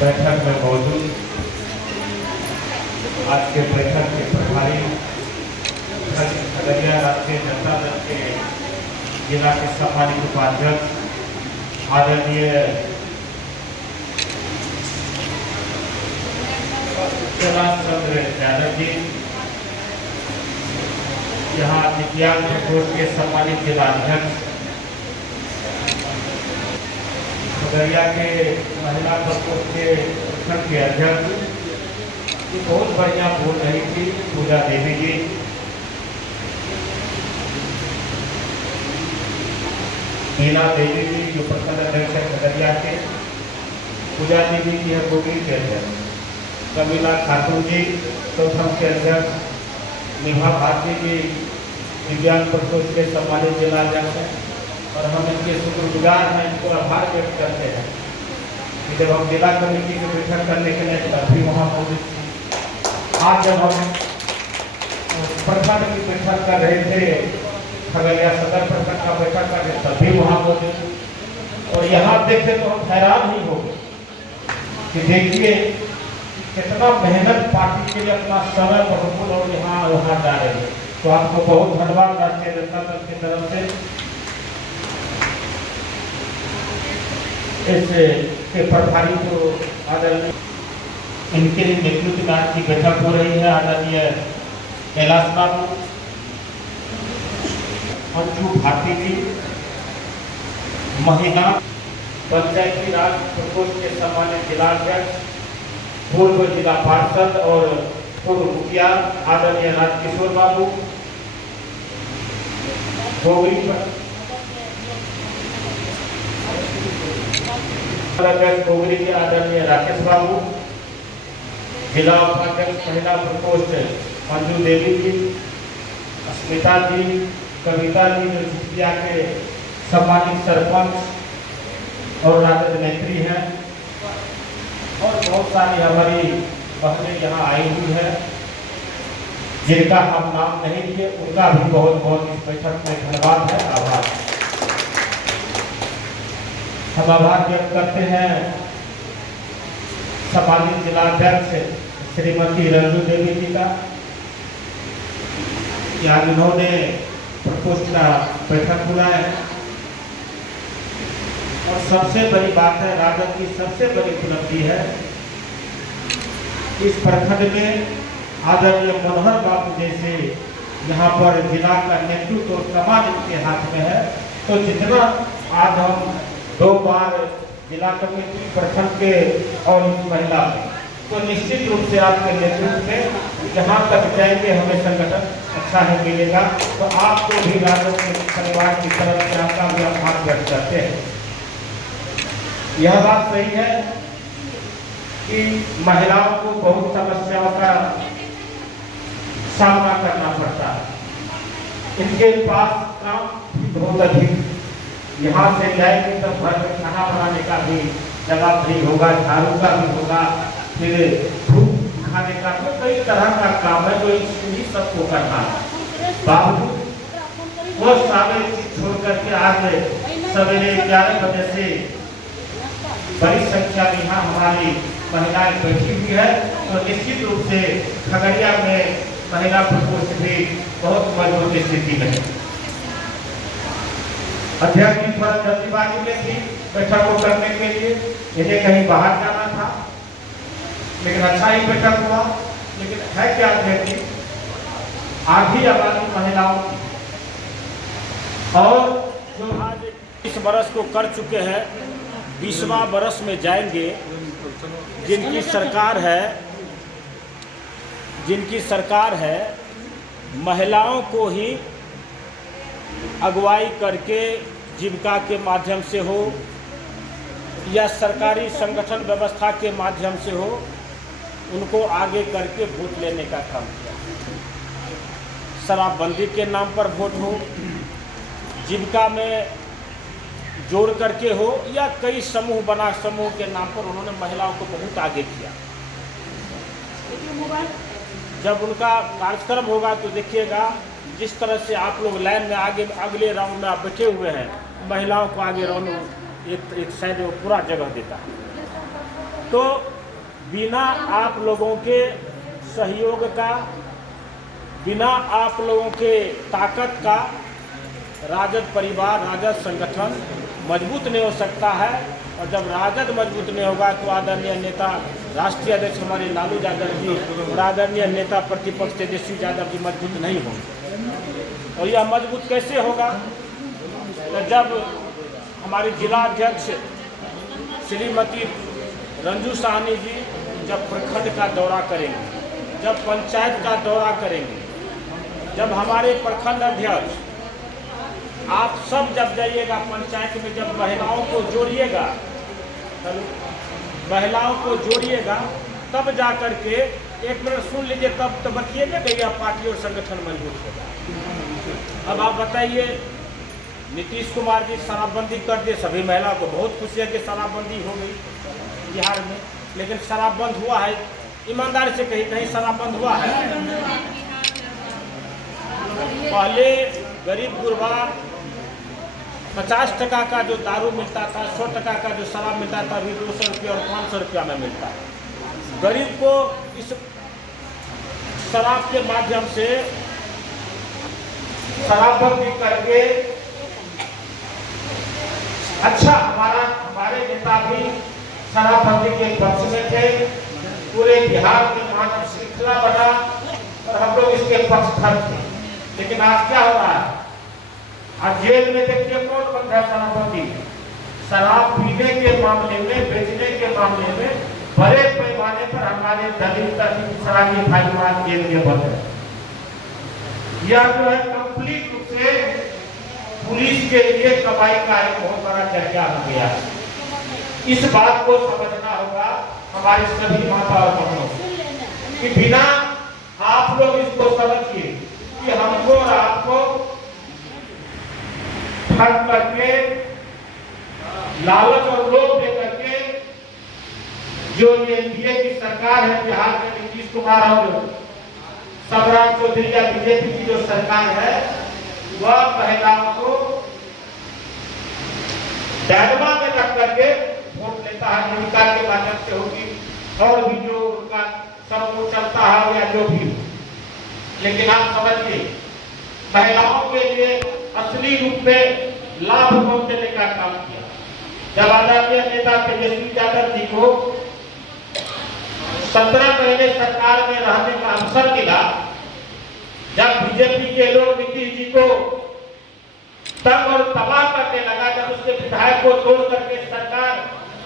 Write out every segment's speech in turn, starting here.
बैठक में मौजूद आज के बैठक के प्रभारी खगड़िया राष्ट्रीय जनता दल के जिला के सम्मानित उपाध्यक्ष आदरणीय कैलाश चंद्र यादव जी, यहाँ दिव्यांग प्रकोष्ठ के सम्मानित जिलाध्यक्ष, खगड़िया के महिला प्रकोष्ठ के प्रखंड के अध्यक्ष, ये बहुत बढ़िया बोल रही थी पूजा देवी जी। मीना देवी जी जो प्रखंड अध्यक्ष है खगड़िया के, पूजा देवी जी है गोगिल के अध्यक्ष, कमीला खातून जी प्रथम के अध्यक्ष, निभा भारती जी दिव्यांग प्रकोष्ठ के सम्मानित जिलाध्यक्ष हैं और हम इनके शुक्रगुजार हैं, इनको आभार व्यक्त करते हैं कि जब हम जिला कमेटी की बैठक करने के लिए तभी वहाँ मौजूद थी। आज जब हम प्रखंड की बैठक कर रहे थे, खगड़िया सदर प्रखंड का बैठक कर रहे तभी वहाँ मौजूद, और यहाँ देखे तो हम हैरान ही हो गए कि देखिए कितना मेहनत पार्टी के लिए अपना समय बहुमूल्य और यहाँ वहाँ जा रहे हैं। तो आपको बहुत धन्यवाद राष्ट्रीय जनता दल की तरफ से इस के प्रभारी को आदरणीय इनके नेतृत्व में आज की बैठक हो रही है। आदरणीय कैलाश बाबू, अंशु भारती जी, महिला पंचायती राज प्रकोष्ठ के सम्मानित जिलाध्यक्ष, पूर्व जिला पार्षद और पूर्व मुखिया आदरणीय राजकिशोर बाबू, गोगरी के आदरणीय राकेश बाबू, जिला उपाध्यक्ष महिला प्रकोष्ठ मंजू देवी जी, अस्मिता जी, कविता जी जो झिझिया के सम्मानित सरपंच और राजद नेत्री हैं, और बहुत सारी हमारी बहनें यहाँ आई हुई है जिनका हम नाम नहीं लिए, उनका भी बहुत बहुत इस बैठक में धन्यवाद है, आभार। हम आभार व्यक्त करते हैं सम्मानित जिलाध्यक्ष श्रीमती रंजू देवी जी का, आज उन्होंने प्रकोष्ठ का बैठक बुलाया है। और सबसे बड़ी बात है, राजद की सबसे बड़ी उपलब्धि है इस प्रखंड में आदरणीय मनोहर बाबू जैसे यहाँ पर जिला का नेतृत्व और कमान इनके हाथ में है। तो जितना आज हम 2 बार जिला कमेटी प्रखंड के और इस महिला में, तो निश्चित रूप से आपके नेतृत्व में जहाँ तक जाएंगे हमें संगठन अच्छा है मिलेगा। तो आपको भी राजद के परिवार की तरफ से आपका भी आभार व्यक्त करते हैं। यह बात सही है कि महिलाओं को बहुत समस्याओं का सामना करना पड़ता है, इनके पास काम भी बहुत अधिक, यहाँ से जाएंगे तब घर में खाना बनाने का भी जगह भी होगा, झाड़ू का भी होगा, फिर धूप खाने का, तो कई तरह का काम है जो इसी सबको करना है। बावजूद वो सारे चीज छोड़ करके आज सवेरे 11 बजे से बड़ी संख्या में यहाँ हमारी महिलाएं बैठी हुई है। तो निश्चित रूप से खगड़िया में महिला प्रकोष्ठ भी बहुत मजबूत स्थिति में है। अध्यक्ष जी थोड़ा जल्दीबाजी में थी बैठक को करने के लिए, इन्हें कहीं बाहर जाना था, लेकिन अच्छा ही बैठक हुआ। लेकिन है क्या अध्यक्ष जी, आधी आबादी महिलाओं की, और जो आज इस बरस को कर चुके हैं 20वां बरस में जाएंगे, जिनकी सरकार है महिलाओं को ही अगुवाई करके जीविका के माध्यम से हो या सरकारी संगठन व्यवस्था के माध्यम से हो, उनको आगे करके वोट लेने का काम किया। शराबबंदी के नाम पर वोट हो, जीविका में जोड़ करके हो, या कई समूह बना समूह के नाम पर उन्होंने महिलाओं को बहुत आगे किया। जब उनका कार्यक्रम होगा तो देखिएगा जिस तरह से आप लोग लाइन में आगे अगले राउंड में आप बैठे हुए हैं, महिलाओं को आगे राउंड एक साइड में पूरा जगह देता है। तो बिना आप लोगों के सहयोग का, बिना आप लोगों के ताकत का राजद परिवार, राजद संगठन मजबूत नहीं हो सकता है। और जब राजद मजबूत नहीं होगा तो आदरणीय नेता राष्ट्रीय अध्यक्ष हमारे लालू यादव जी और आदरणीय नेता प्रतिपक्ष तेजस्वी यादव जी मजबूत नहीं होंगे। और यह मजबूत कैसे होगा? तो जब हमारे जिला अध्यक्ष श्रीमती रंजू साहनी जी जब प्रखंड का दौरा करेंगे, जब पंचायत का दौरा करेंगे, जब हमारे प्रखंड अध्यक्ष आप सब जब जाइएगा पंचायत में, जब महिलाओं को जोड़िएगा, तब महिलाओं को जोड़िएगा, तब जा कर के एक मिनट सुन लीजिए, तब तो बतिएगा कि यह पार्टी और संगठन मजबूत होगा। अब आप बताइए, नीतीश कुमार जी शराबबंदी कर दिए, सभी महिलाओं को बहुत खुशी है कि शराबबंदी हो गई बिहार में, लेकिन शराब बंद हुआ है? ईमानदारी से कहीं कहीं शराब बंद हुआ है? पहले गरीब गुरबा 50 टका का जो दारू मिलता था, 100 टका का जो शराब मिलता था, अभी 200 रुपया और 500 रुपया में मिलता है। गरीब को इस शराब के माध्यम से शराबबंदी करके अच्छा, हमारे नेता भी शराबबंदी के पक्ष में थे, पूरे बिहार में मानव श्रृंखला बना और हम लोग इसके पक्षधर थे। लेकिन आज क्या हो रहा है? आज जेल में देखिए कौन बंद है? शराबबंदी। शराब पीने के मामले में, बेचने के मामले में बड़े पैमाने पर हमारे दलित सराजी भाईवान जेल में बंद है। यह जो है कंप्लीट रूप से पुलिस के लिए कमाई का एक बहुत बड़ा जरिया हो गया। इस बात को समझना होगा हमारे सभी माता और बहनों कि बिना आप लोग इसको समझिए कि हमको और आपको ठग करके, लालच और लोभ दे करके जो ये एनडीए की सरकार है बिहार में, नीतीश कुमार और संग्राम चौधरी या बीजेपी की जो सरकार है, वह महिलाओं को डायनमा में रख करके वोट लेता है। जीविका के माध्यम से होगी और भी जो उनका सब वो चलता है या जो भी। लेकिन आप समझिए, महिलाओं के लिए असली रूप में लाभ पहुंचने का काम किया। जब आदरणीय नेता तेजस्वी यादव जी को 17 महीने सरकार में रहने का अवसर मिला, जब बीजेपी के लोग नीतीश जी को तंग और तबाह करने लगा, जब उसके विधायक को तोड़ करके सरकार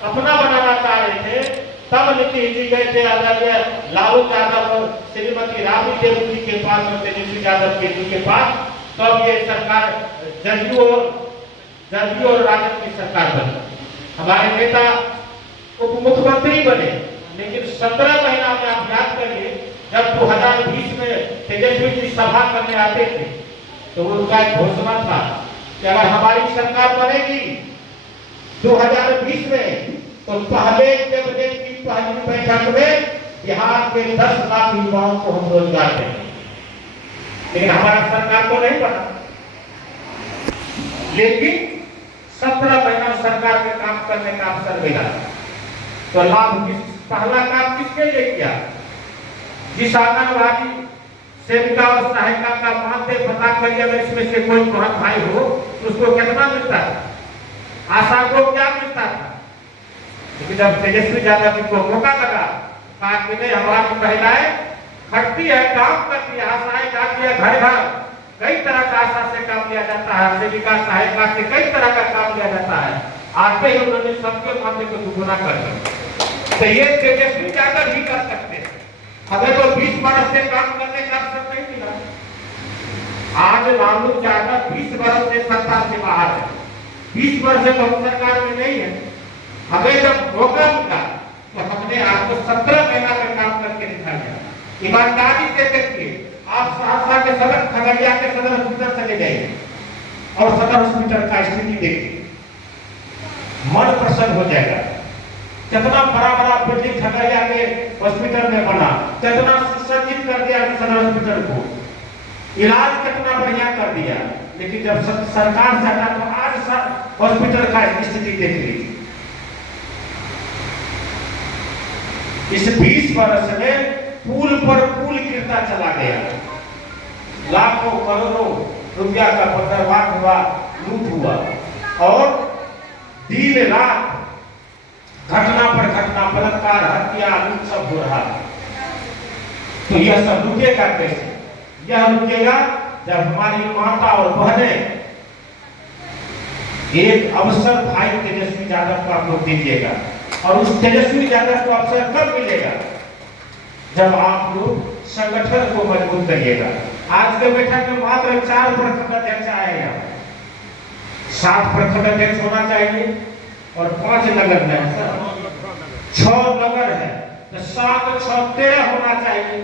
अपना बनाना चाह रहे थे, तब नीतीश जी गए थे आदरणीय लालू यादव और श्रीमती राबड़ी देवी जी के पास और तेजस्वी यादव जी के पास। तब ये सरकार जदयू और राजद की सरकार बनी। हमारे नेता उप मुख्यमंत्री बने, लेकिन 17 महीना में आप याद करिए, जब 2020 में तेजस्वी जी सभा करने आते थे तो उनका एक घोषणा था कि अगर हमारी सरकार बनेगी 2020 में, तो पहले कैबिनेट की पहली बैठक में बिहार के 10 लाख युवाओं को हम रोजगार देंगे। लेकिन हमारा सरकार तो नहीं बना। लेकिन 17 महीना सरकार के काम करने का अवसर मिला, तो लाभ पहला काम किसके लिए किया? जिस आंगनबाड़ी सेविका और सहायिका का मानदेय पता करिए, अगर इसमें से कोई बहन भाई हो तो उसको कितना मिलता है? आशा को क्या मिलता था? लेकिन जब तेजस्वी यादव जी को मौका लगा, कहा कि नहीं, हमारी महिलाएं खटती है, काम करती है, आशाएं जाती है घर घर, कई तरह का आशा से काम लिया जाता है, सेविका सहायिका से कई तरह का काम लिया जाता है। आते ही उन्होंने सबके मामले को दुगुना कर दिया। तो ये तेजस्वी यादव ही कर सकते हैं। हमें तो 20 वर्ष से काम करने का अवसर नहीं मिला। आज लालू यादव 20 वर्ष से सत्ता से बाहर है, 20 वर्ष से हम सरकार में नहीं है। हमें जब मौका मिला तो हमने आपको 17 महीना में काम करके दिखाया। ईमानदारी से देखिए, आप सहरसा के सदर, खगड़िया के सदर हॉस्पिटल चले जाइए और सदर हॉस्पिटल का स्थिति देखिए, मन प्रसन्न हो जाएगा। कितना बड़ा बड़ा बिल्डिंग खगड़िया के हॉस्पिटल में बना, कितना सुसज्जित कर दिया सदर हॉस्पिटल को, इलाज कितना बढ़िया कर दिया। लेकिन जब सरकार से हटा तो आज हॉस्पिटल का स्थिति देख लीजिए। इस 20 वर्ष में पुल पर पुल गिरता चला गया, लाखों करोड़ों रुपया का बर्बाद हुआ, लूट हुआ, और दिन रात घटना पर घटना, बलात्कार, हत्या, लूट सब हो रहा। तो यह सब रुकेगा कैसे? यह रुकेगा जब हमारी माता और बहनें एक अवसर भाई तेजस्वी यादव को आप लोग दीजिएगा, और उस तेजस्वी यादव को अवसर कब मिलेगा? जब आप लोग संगठन को मजबूत करिएगा। आज के बैठक में मात्र 4 प्रखंड अध्यक्ष आए हैं, 7 प्रखंड अध्यक्ष होना चाहिए और 5 नगर में 6 नगर है, तो 7 6 13 होना चाहिए।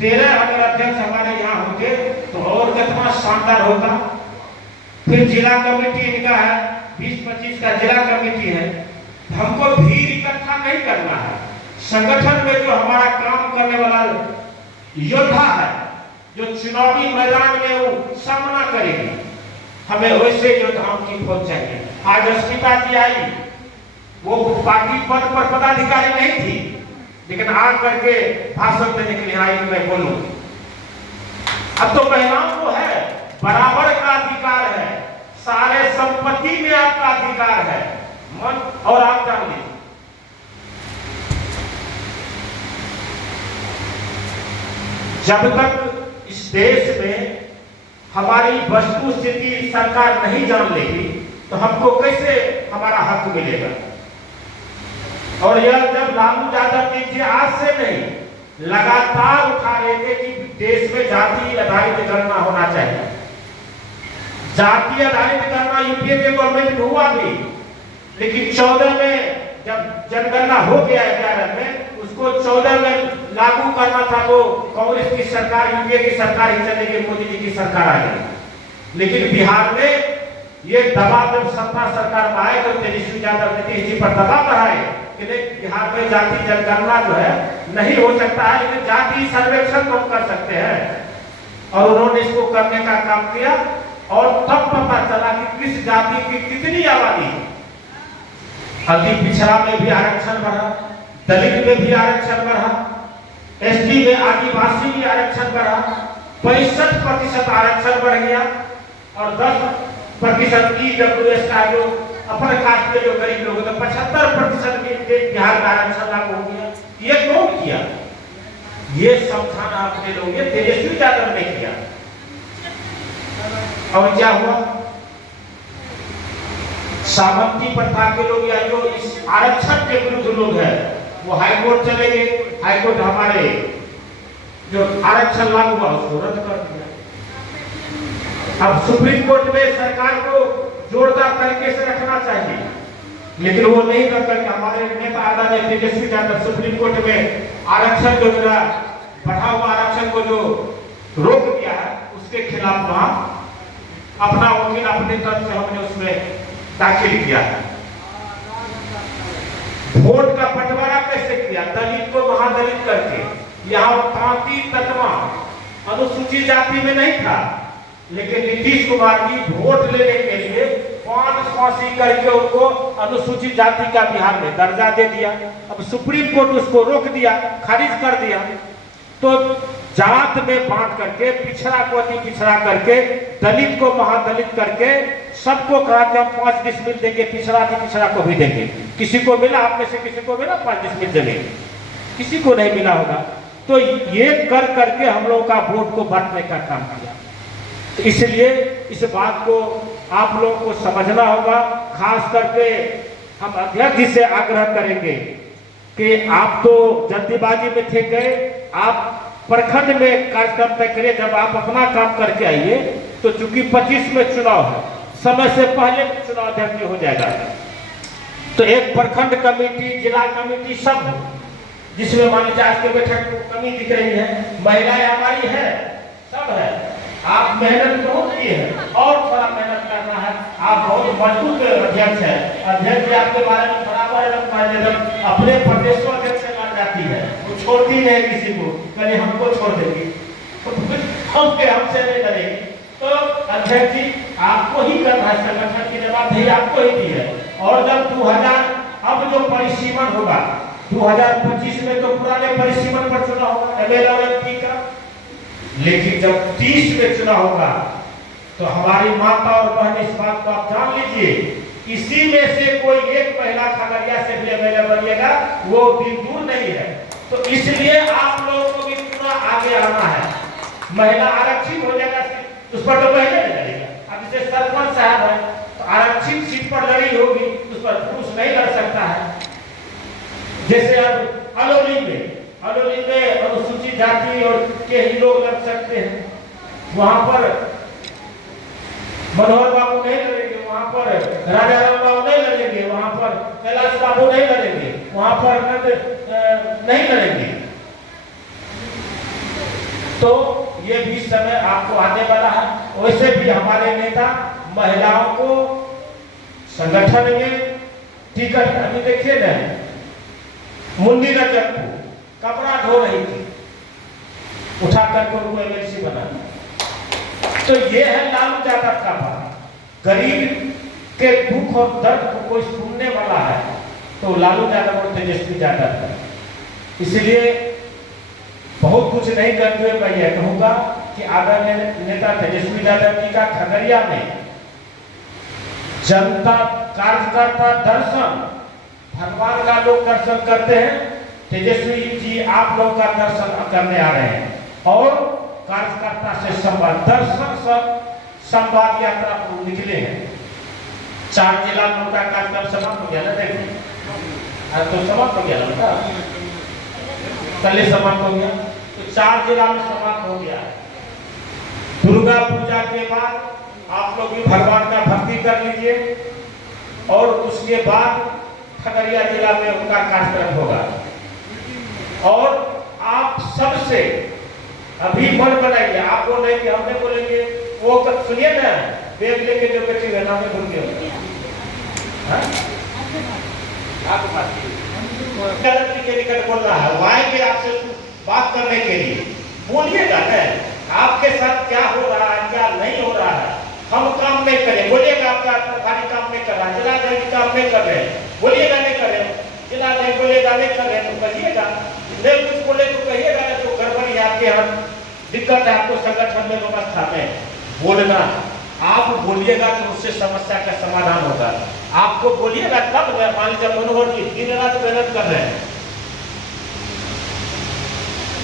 13 अगर अध्यक्ष हमारे यहाँ होते तो और कितना शानदार होता। फिर जिला कमेटी इनका है, 20-25 का जिला कमेटी है। हमको भीड़ इकट्ठा नहीं करना है, संगठन में जो हमारा काम करने वाला योद्धा है, जो चुनावी मैदान में वो सामना करेगी, हमें वैसे योद्धाओं की फौज चाहिए। आज अस्मिता जी आई, वो पार्टी पद पर पदाधिकारी नहीं थी, लेकिन आग करके भाषण देने के लिए आई, मैं बोलूं। अब तो महिलाओं को है, बराबर का अधिकार है, सारे संपत्ति में आपका अधिकार है, मन और आप जान लीजिए। जब तक इस देश में हमारी वस्तु स्थिति सरकार नहीं जान लेगी तो हमको कैसे हमारा हक मिलेगा? और यह जब लालू यादव जी थे, आज से नहीं, लगातार उठा रहे थे कि देश में जाति आधारित गणना होना चाहिए। जाति आधारित गणना यूपीए के गवर्नमेंट में हुआ भी, लेकिन 14 में जब जनगणना हो गया 11 में, उसको 14 में लागू करना था, तो कांग्रेस की सरकार, यूपीए की सरकार ही चलेगी, मोदी जी की सरकार आ गई। लेकिन बिहार में ये दबाव जब सत्ता सरकार में आए तो तेजस्वी यादव नीतीश जी पर दबाव बनाए कि बिहार में जाति जनगणना जो है नहीं हो सकता है, लेकिन जाति सर्वेक्षण तो कर सकते हैं। और उन्होंने इसको करने का काम किया, और तब पता चला कि किस जाति की कितनी आबादी है। अति पिछड़ा में भी आरक्षण बढ़ा, दलित में भी आरक्षण बढ़ा, एसटी में आदिवासी भी आरक्षण बढ़ा, 65% आरक्षण बढ़ गया, और 10% ईडब्ल्यूएस का जो अपर कास्ट के जो गरीब लोग, तो 75% के बिहार में आरक्षण लागू हो गया। ये कौन किया? ये समझाना अपने लोग, ये तेजस्वी यादव ने किया। और क्या हुआ? सामंती प्रथा के लोग या जो इस आरक्षण के विरुद्ध लोग हैं, वो हाईकोर्ट चले गए। हाईकोर्ट हमारे जो आरक्षण लागू हुआ उसको रद्द कर दिया। अब सुप्रीम कोर्ट में सरकार को जोरदार तरीके से रखना चाहिए, लेकिन वो नहीं कर करके हमारे नेता आदरणीय तेजस्वी यादव सुप्रीम कोर्ट में आरक्षण जो मेरा बढ़ा हुआ आरक्षण को जो रोक दिया है, उसके खिलाफ वहां अपना वकील अपनी तरफ से हमने उसमें दाखिल किया है। वोट का बंटवारा कैसे किया? दलित को महादलित करके, यहाँ 35 तत्वा अनुसूचित जाति में नहीं था, लेकिन नीतीश कुमार जी वोट लेने के लिए 5 फांसी करके उनको अनुसूचित जाति का बिहार में दर्जा दे दिया। अब सुप्रीम कोर्ट उसको रोक दिया, खारिज कर दिया। तो जात में बांट करके, पिछड़ा को अति पिछड़ा करके, दलित को महादलित करके, सबको कहा कि हम 5 डिसमिल देंगे, पिछड़ा अति पिछड़ा को भी देंगे। किसी को मिला? आप में से किसी को मिला 5 डिसमिल देंगे? किसी को नहीं मिला होगा। तो ये कर करके हम लोगों का वोट को बांटने का काम किया। तो इसलिए इस बात को आप लोगों को समझना होगा। खास करके हम अध्यक्ष जी से आग्रह करेंगे कि आप तो जल्दीबाजी में थे गए, आप प्रखंड में कार्यक्रम तय करिए। जब आप अपना काम करके आइए, तो चूंकि 25 में चुनाव है, समय से पहले चुनाव अध्यक्ष हो जाएगा। तो एक प्रखंड कमेटी, जिला कमेटी, सब, जिसमें मान लीजिए आज के बैठक कमी दिख रही है, महिलाएं हमारी है, सब है। आप मेहनत बहुत किए हैं और थोड़ा मेहनत करना है। आप बहुत मजबूत अध्यक्ष है। अध्यक्ष जी आपके बारे में बराबर अपने प्रदेश अध्यक्ष से मान जाती है, वो छोड़ती नहीं किसी को, कहीं हमको छोड़ देगी, हमसे नहीं डरेगी। तो अध्यक्ष जी आपको ही करना है, संगठन की जवाबदेही आपको ही दी है। और जब 2000 अब जो परिसीमन होगा 2025 में तो पुराने परिसीमन पर चुनाव होगा एमएल और एमपी का, लेकिन जब 30 में चुनाव होगा तो हमारी माता और बहन इस बात को आप जान लीजिए, इसी में से कोई एक महिला खगड़िया से भी एमएलए बनिएगा, वो दिन दूर नहीं है। तो इसलिए आप लोगों को भी पूरा आगे आना है। महिला आरक्षित हो जाएगा, उस पर तो पहले नहीं लड़ेगा। अब जैसे सरपंच साहब है तो आरक्षित सीट पर लड़ी होगी, उस पर पुरुष नहीं लड़ सकता है। जैसे अब अलोली में अनुसूचित जाति और के ही लोग लड़ सकते हैं, वहां पर मनोहर बाबू नहीं लड़ेंगे, वहां पर राजा राम बाबू नहीं लड़ेंगे, वहां पर कैलाश बाबू नहीं लड़ेंगे, वहां पर नहीं लड़ेंगे। तो ये भी समय आपको आने वाला है। वैसे भी हमारे नेता महिलाओं को संगठन में टिकट, अभी देखिए ना, मुन्नी रजक को कपड़ा धो रही थी, उठाकर उनको एमएलसी बना। तो ये है लालू यादव का बात। गरीब के दुख और दर्द को कोई सुनने वाला है तो लालू यादव और तेजस्वी यादव है। इसलिए बहुत कुछ नहीं करते हुए मैं यह कहूंगा कि आदरणीय नेता तेजस्वी यादव जी का खगड़िया में जनता कार्यकर्ता दर्शन, भगवान का लोग दर्शन करते हैं, तेजस्वी जी आप लोगों का दर्शन करने आ रहे हैं और कार्यकर्ता से संवाद, दर्शन संवाद यात्रा पर निकले हैं। 4 जिला में उनका कार्यक्रम समाप्त हो गया ना, देखिए आज तो समाप्त हो गया ना, कल समाप्त हो गया, तो 4 जिला में समाप्त हो गया। दुर्गा पूजा के बाद आप लोग भी भगवान का भक्ति कर लीजिए और उसके बाद खगड़िया जिला में उनका कार्यक्रम होगा। और आप सबसे अभी मन बनाइए, आप बोल रहे कि हमने बोलेंगे, वो सुनिए ना, बैग लेके जो बैठी है ना, भूल गया के निकट बोल रहा है, वहां के आपसे बात करने के लिए बोलिएगा ना, आपके साथ क्या हो रहा है क्या नहीं हो रहा है। हम काम नहीं करें, बोलिएगा आपका भारी काम नहीं कर रहा, जिला नहीं काम नहीं कर रहे, बोलिएगा नहीं कर रहे, जिला नहीं बोलेगा नहीं कर रहे तो कहिएगा, नहीं कुछ बोले तो कहिएगा ना, जो गड़बड़ी आपके यहाँ दिक्कत है आपको संगठन में व्यवस्था में बोलना, आप बोलिएगा तो उससे समस्या का समाधान होगा। आपको बोलिएगा तब मान लीजिए मनोहर जी दिन रात मेहनत कर रहे हैं,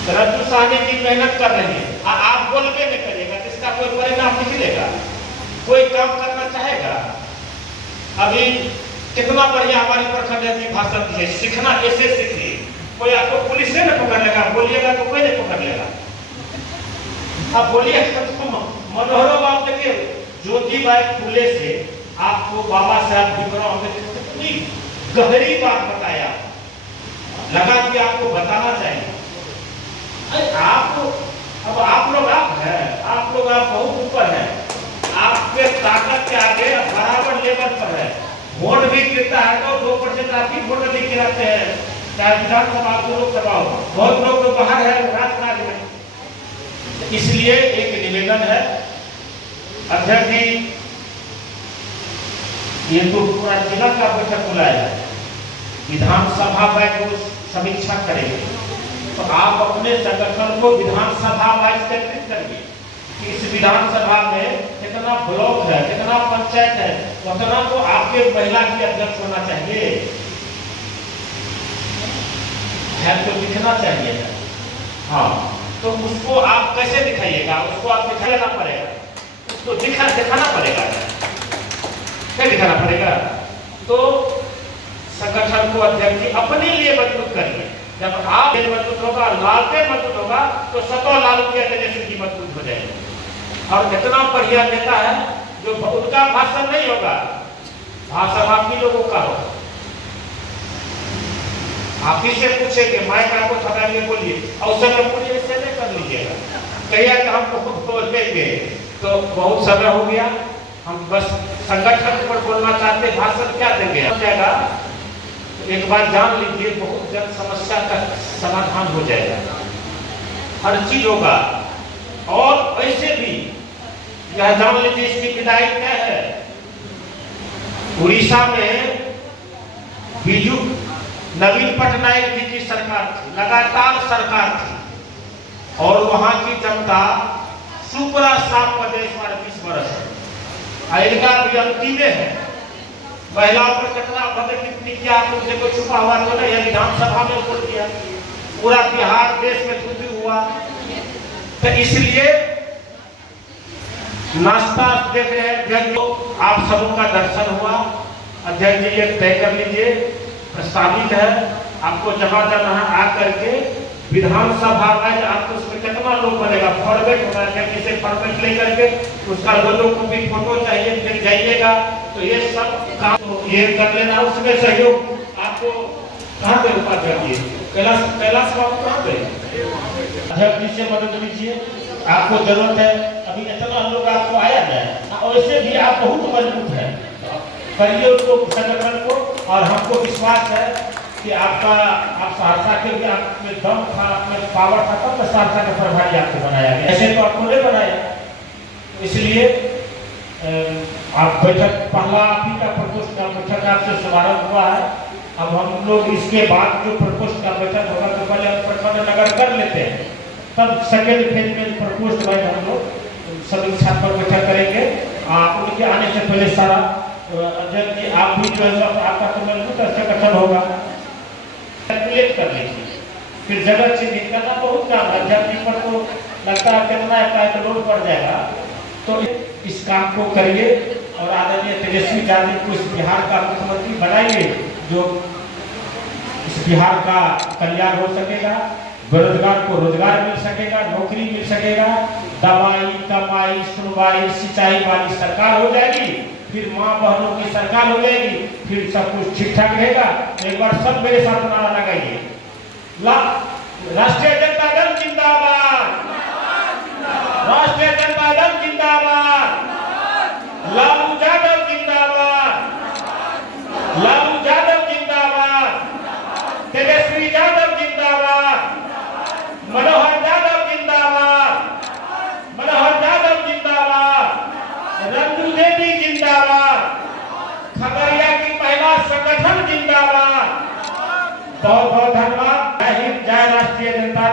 रज्जू साहनी जी मेहनत कर रहे हैं, आप बोलबे नहीं करिएगा, इसका कोई परिणाम निकलेगा, कोई काम करना चाहेगा। अभी कितना बढ़िया हमारी प्रखंड जी भाषण दिए, सीखना कैसे सीखिए, कोई आपको पुलिस से न पकड़ लेगा, बोलिएगा तो कोई नहीं पकड़ लेगा। अब बोलिए तो मनोहर बाबू देखिए, ज्योतिबाई फूले से आपको बाबा साहब भीमराव अम्बेडकर कितनी गहरी बात बताया, लगा कि आपको बताना चाहिए। आपको अब आप लोग आप हैं, आप लोग आप बहुत ऊपर हैं, आपके ताकत के आगे बराबर लेवल पर है। वोट भी गिरता है तो 2% आप ही वोट नहीं गिराते हैं, चाहे विधानसभा हो लोकसभा हो, बहुत लोग तो बाहर है राजकाज में। इसलिए एक निवेदन है अध्यक्ष जी, ये तो पूरा जिला का बैठक बुलाया है, विधानसभा में समीक्षा करेंगे, तो आप अपने संगठन को विधानसभा वाइज केंद्रित करिए कि इस विधानसभा में कितना ब्लॉक है, कितना पंचायत है, उतना तो आपके महिला की अध्यक्ष होना चाहिए, है तो दिखना चाहिए। हाँ, तो उसको आप कैसे दिखाइएगा, उसको आप दिखाना पड़ेगा, उसको दिखाना पड़ेगा, क्या दिखाना पड़ेगा। तो संगठन को अध्यक्ष जी अपने लिए मजबूत करिए, जब आप मजबूत होगा, लाल पे मजबूत होगा तो सतो लालू की तेजस्वी की मजबूत हो जाएगी। और कितना बढ़िया नेता है जो उनका भाषण नहीं होगा, भाषण आप ही लोगों का होगा। आप ही से पूछेंगे, माइक आपको थका के बोलिए, अवसर में बोलिए, ऐसे नहीं कर लीजिएगा, कहिए कि हम बहुत बोलेंगे तो बहुत समय हो गया, हम बस संगठन पर बोलना चाहते, भाषण क्या देंगे जाएगा। तो एक बार जान लीजिए, बहुत जल्द समस्या का समाधान हो जाएगा, हर चीज होगा। और वैसे भी यह जान लीजिए, इसकी विदाई क्या है, उड़ीसा में बीजू नवीन पटनायक जी की सरकार थी, लगातार सरकार थी, और वहां की जनता सुपरा साफ प्रदेश वाले 20 वर्ष है। इनका भी अंतिम है। महिलाओं पर कितना भले कितनी क्या मुझे को छुपा हुआ तो नहीं, विधानसभा में बोल दिया, पूरा बिहार देश में दुखी हुआ। तो इसलिए नाश्ता देते हैं अध्यक्ष, आप सबों का दर्शन हुआ। अध्यक्ष जी ये तय कर लीजिए, प्रस्तावित है आपको जहाँ जाना है आकर के विधानसभा में, आपको उसमें कितना लोग बनेगा, फॉर्मेट होना है, से फॉर्मेट लेकर के उसका लोगों को भी फोटो चाहिए, फिर जाइएगा तो ये सब काम तो ये कर लेना। उसमें सहयोग आपको कहाँ पे उपाध्यक्ष जी, कैलाश बाबू कहाँ पे, अध्यक्ष जी से मदद लीजिए, आपको जरूरत है। अभी इतना लोग आपको आया है, वैसे भी आप बहुत मजबूत है, करिए उसको संगठन को, और हमको विश्वास है कि आप सहरसा के लिए आप में दम था, आप में पावर था, तब तो सहरसा का प्रभारी आपको बनाया गया, ऐसे तो आपको नहीं बनाया। इसलिए आप बैठक पहला आप ही का प्रकोष्ठ का बैठक आपसे शुभारंभ हुआ है। अब हम लोग इसके बाद जो प्रकोष्ठ का बैठक होगा तो पहले हम प्रखंड नगर कर लेते हैं, तब सेकेंड फेज में प्रकोष्ठ में हम लोग सभी छात्र पर बैठक करेंगे। उनके आने से पहले सारा अध्यक्ष जी आप भी जो है आपका तो मजबूत संगठन होगा, कैलकुलेट कर लीजिए, फिर जगह चिन्हित करना बहुत काम है। अध्यक्ष जी पर तो लगता है कितना है लोड पड़ जाएगा, तो इस काम को करिए और आदरणीय तेजस्वी यादव को इस बिहार का मुख्यमंत्री बनाइए, जो इस बिहार का कल्याण हो सकेगा, बेरोजगार को रोजगार मिल सकेगा, नौकरी मिल सकेगा, दवाई कमाई सुनवाई सिंचाई वाली सरकार हो जाएगी, फिर माँ बहनों की सरकार हो जाएगी, फिर सब कुछ ठीक ठाक रहेगा। एक बार सब मेरे साथ नारा लगाइए, राष्ट्रीय जनता दल जिंदाबाद, राष्ट्रीय जनता दल जिंदाबाद, लालू यादव जिंदाबाद, लालू यादव जिंदाबाद, तेजस्वी यादव जिंदाबाद, मनोहर यादव जिंदाबाद, मनोहर यादव जिंदाबाद, रंजू देवी जिंदाबाद, खगड़िया की महिला संगठन जिंदाबाद। बहुत बहुत धन्यवाद। जय हिंद, जय राष्ट्रीय जनता